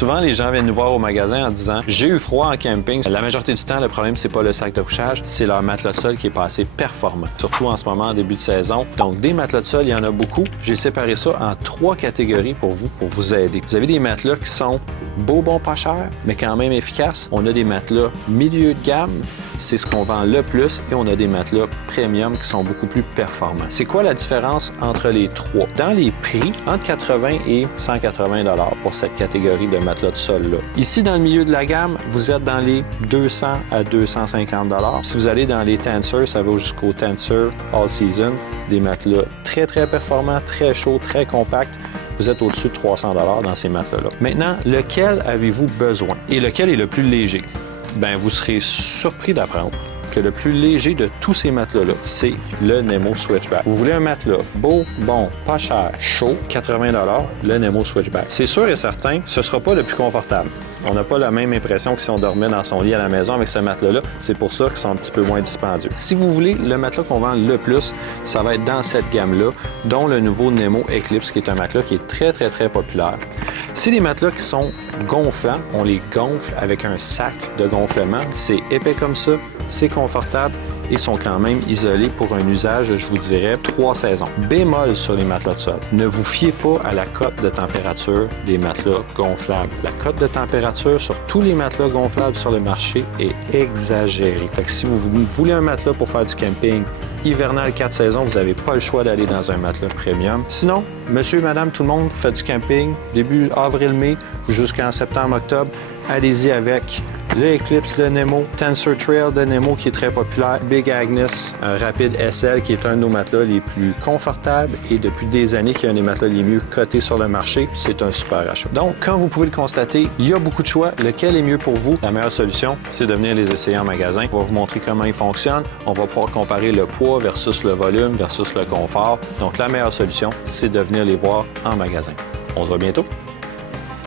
Souvent, les gens viennent nous voir au magasin en disant « J'ai eu froid en camping ». La majorité du temps, le problème, c'est pas le sac de couchage, c'est leur matelas de sol qui est pas assez performant, surtout en ce moment, en début de saison. Donc, des matelas de sol, il y en a beaucoup. J'ai séparé ça en 3 catégories pour vous aider. Vous avez des matelas qui sont beaux, bons, pas chers, mais quand même efficaces. On a des matelas milieu de gamme, c'est ce qu'on vend le plus, et on a des matelas premium qui sont beaucoup plus performants. C'est quoi la différence entre les 3? Dans les prix, entre 80 et 180 $ pour cette catégorie de matelas de sol-là. Ici, dans le milieu de la gamme, vous êtes dans les 200 à 250 $. Si vous allez dans les Tensor, ça va jusqu'au Tensor All Season, des matelas très, très performants, très chauds, très compacts. Vous êtes au-dessus de 300 $ dans ces matelas-là. Maintenant, lequel avez-vous besoin? Et lequel est le plus léger? Bien, vous serez surpris d'apprendre que le plus léger de tous ces matelas-là, c'est le Nemo Switchback. Vous voulez un matelas beau, bon, pas cher, chaud, 80 $, le Nemo Switchback. C'est sûr et certain, ce ne sera pas le plus confortable. On n'a pas la même impression que si on dormait dans son lit à la maison avec ce matelas-là. C'est pour ça qu'ils sont un petit peu moins dispendieux. Si vous voulez, le matelas qu'on vend le plus, ça va être dans cette gamme-là, dont le nouveau Nemo Eclipse, qui est un matelas qui est très, très, très populaire. C'est des matelas qui sont gonflants. On les gonfle avec un sac de gonflement. C'est épais comme ça, c'est confortable et sont quand même isolés pour un usage, je vous dirais, 3 saisons. Bémol sur les matelas de sol. Ne vous fiez pas à la cote de température des matelas gonflables. La cote de température sur tous les matelas gonflables sur le marché est exagérée. Fait que si vous voulez un matelas pour faire du camping hivernal 4 saisons, vous n'avez pas le choix d'aller dans un matelas premium. Sinon, monsieur, madame, tout le monde fait du camping début avril-mai jusqu'en septembre-octobre. Allez-y avec le Eclipse de Nemo, Tensor Trail de Nemo qui est très populaire, Big Agnes, un Rapid SL qui est un de nos matelas les plus confortables et depuis des années qui est un des matelas les mieux cotés sur le marché. C'est un super achat. Donc, comme vous pouvez le constater, il y a beaucoup de choix. Lequel est mieux pour vous? La meilleure solution, c'est de venir les essayer en magasin. On va vous montrer comment ils fonctionnent. On va pouvoir comparer le poids versus le volume versus le confort. Donc, la meilleure solution, c'est de venir les voir en magasin. On se voit bientôt.